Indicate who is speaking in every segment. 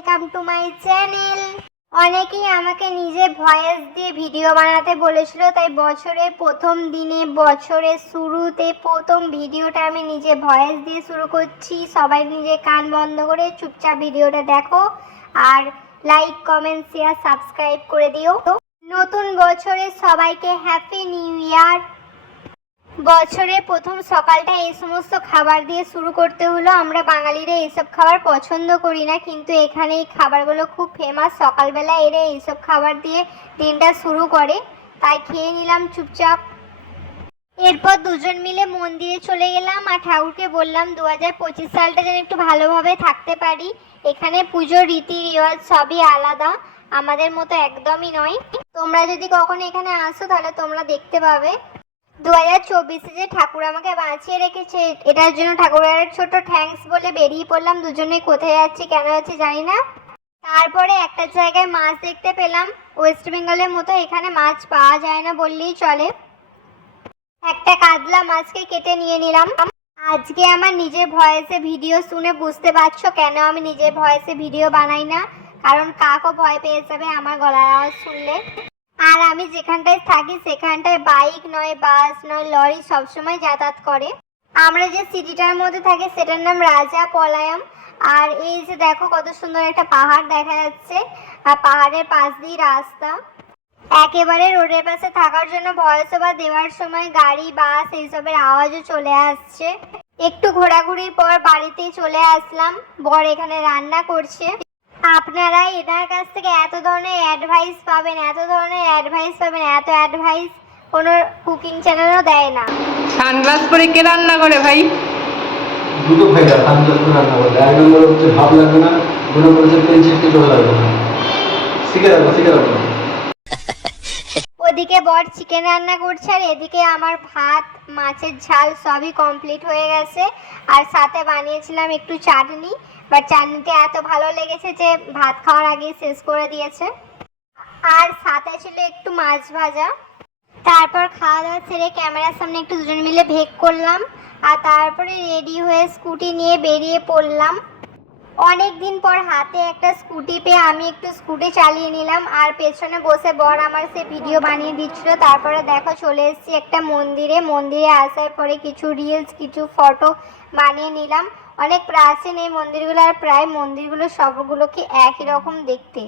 Speaker 1: Welcome to my channel অনেকেই আমাকে নিজে ভয়েস দিয়ে ভিডিও বানাতে বলেছিল, তাই বছরের প্রথম দিনে, বছরের শুরুতে প্রথম ভিডিওটা আমি নিজে ভয়েস দিয়ে শুরু করছি। সবাই নিজে কান বন্ধ করে চুপচাপ ভিডিওটা দেখো আর লাইক কমেন্ট শেয়ার সাবস্ক্রাইব করে দিও। নতুন বছরে সবাইকে হ্যাপি নিউ ইয়ার বছরের প্রথম সকালটা এই সমস্ত খাবার দিয়ে শুরু করতে হলো। আমরা বাঙালিরা এইসব খাবার পছন্দ করি না, কিন্তু এখানে এই খাবারগুলো খুব ফেমাস সকালবেলা এরা এইসব খাবার দিয়ে দিনটা শুরু করে। তাই খেয়ে নিলাম চুপচাপ। এরপর দুজন মিলে মন্দিরে চলে গেলাম আর ঠাকুরকে বললাম দু হাজার পঁচিশ সালটা যেন একটু ভালোভাবে থাকতে পারি। এখানে পুজোর রীতি রেওয়াজ সবই আলাদা, আমাদের মতো একদমই নয়। তোমরা যদি কখনো এখানে আসো, তাহলে তোমরা দেখতে পাবে। দু হাজার চব্বিশে যে ঠাকুর আমাকে বাঁচিয়ে রেখেছে, এটার জন্য ঠাকুরের ছোট থ্যাঙ্কস বলে বেরিয়ে পড়লাম। দুজনে কোথায় যাচ্ছি, কেন যাচ্ছি জানি না। তারপরে একটা জায়গায় মাছ দেখতে পেলাম। ওয়েস্ট বেঙ্গলের মতো এখানে মাছ পাওয়া যায় না বললেই চলে। একটা কাতলা মাছকে কেটে নিয়ে নিলাম। আজকে আমার নিজের ভয়েসে ভিডিও শুনে বুঝতে পারছ কেন আমি নিজের ভয়েসে ভিডিও বানাই না? কারণ কাকও ভয় পেয়ে যাবে আমার গলার আওয়াজ শুনলে। আর আমি যেখানটায় থাকি সেখানটায় বাইক নয় বাস নয় লরি সবসময় যাতায়াত করে। আমরা যে সিটিটার মধ্যে থাকি সেটার নাম রাজা পলায়ম। আর এই যে দেখো কত সুন্দর একটা পাহাড় দেখা যাচ্ছে। আর পাহাড়ের পাশ দিয়ে রাস্তা। একেবারে রোডের পাশে থাকার জন্য ভয়েস ওভার দেওয়ার সময় গাড়ি, বাস এইসবের আওয়াজও চলে আসছে। একটু ঘোরাঘুরির পর বাড়িতেই চলে আসলাম। বর এখানে রান্না করছে। আপনারা এনার কাছ থেকে এত ধরনের অ্যাডভাইস পাবেন এত ধরনের অ্যাডভাইস পাবেন এত অ্যাডভাইস কোনো কুকিং চ্যানেলও দেয় না।
Speaker 2: সানগ্লাস পরে কে রান্না করে ভাই?
Speaker 3: দুটো ফায়দা সানগ্লাস পরে রান্না করলে এক নম্বর হচ্ছে ভাব লাগবে না দু নম্বর হচ্ছে তেল ছিটকে লাগবে না। শিখে রাখব শিখে রাখব
Speaker 1: ওদিকে বর চিকেন রান্না করছে আর এদিকে আমার ভাত, মাছের ঝাল সবই কমপ্লিট হয়ে গেছে। আর সাথে বানিয়েছিলাম একটু চাটনি বাট চাটনিটা এত ভালো লেগেছে যে ভাত খাওয়ার আগে শেষ করে দিয়েছে। আর সাথে ছিল একটু মাছ ভাজা। তারপর খাওয়া দাওয়া ছেড়ে ক্যামেরার সামনে একটু দুজন মিলে ভেক করলাম। আর তারপরে রেডি হয়ে স্কুটি নিয়ে বেরিয়ে পড়লাম। অনেক দিন পর হাতে একটা স্কুটি পেয়ে আমি একটু স্কুটি চালিয়ে নিলাম, আর পেছনে বসে বর আমার সে ভিডিও বানিয়ে দিচ্ছিল। তারপরে দেখো চলে এসেছি একটা মন্দিরে। মন্দিরে আসার পরে কিছু রিলস কিছু ফটো বানিয়ে নিলাম। অনেক প্রাচীন এই মন্দিরগুলো আর প্রায় মন্দিরগুলো সবগুলোকে একই রকম দেখতে।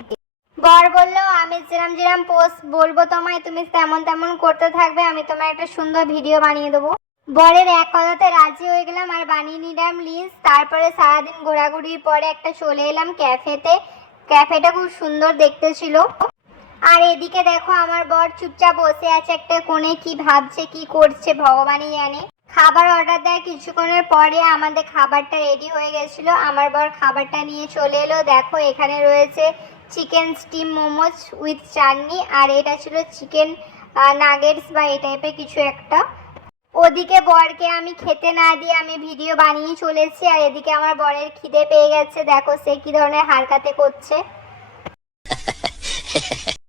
Speaker 1: বর বলল, আমি যেরাম যেরাম পোস্ট বলব তোমায়, তুমি তেমন তেমন করতে থাকবে, আমি তোমার একটা সুন্দর ভিডিও বানিয়ে দেবো। বরের এক কথাতে রাজি হয়ে গেলাম আর বানিয়ে নিলাম লিস্ট তারপরে সারাদিন ঘোরাঘুরির পরে একটা চলে এলাম ক্যাফেতে। ক্যাফেটা খুব সুন্দর দেখতে ছিল। আর এদিকে দেখো আমার বর চুপচাপ বসে আছে একটা কোণে, কি ভাবছে, কি করছে, ভগবানই জানে। খাবার অর্ডার দেয় কিছুক্ষণের পরে আমাদের খাবারটা রেডি হয়ে গেছিল। আমার বর খাবারটা নিয়ে চলে এলো। দেখো এখানে রয়েছে chicken steam momos with chutney আর এটা ছিল চিকেন নাগেটস বা এই টাইপের কিছু একটা। ওদিকে বরকে আমি খেতে না দিয়ে আমি ভিডিও বানিয়ে চলেছি, আর এদিকে আমার বরের খিদে পেয়ে গেছে। দেখো সে কি ধরনের হারকাতে করছে।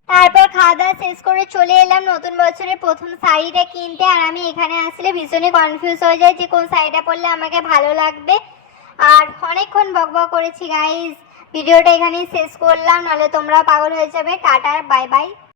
Speaker 1: তারপর খাওয়া দাওয়া শেষ করে চলে এলাম নতুন বছরের প্রথম শাড়িটা কিনতে, আর আমি এখানে আসলে ভীষণই কনফিউজ হয়ে যাই যে কোন শাড়িটা পরলে আমাকে ভালো লাগবে। আর অনেকক্ষণ বকবক করেছি গাইজ ভিডিওটা এখানেই শেষ করলাম, নাহলে তোমরা পাগল হয়ে যাবে। Tata bye bye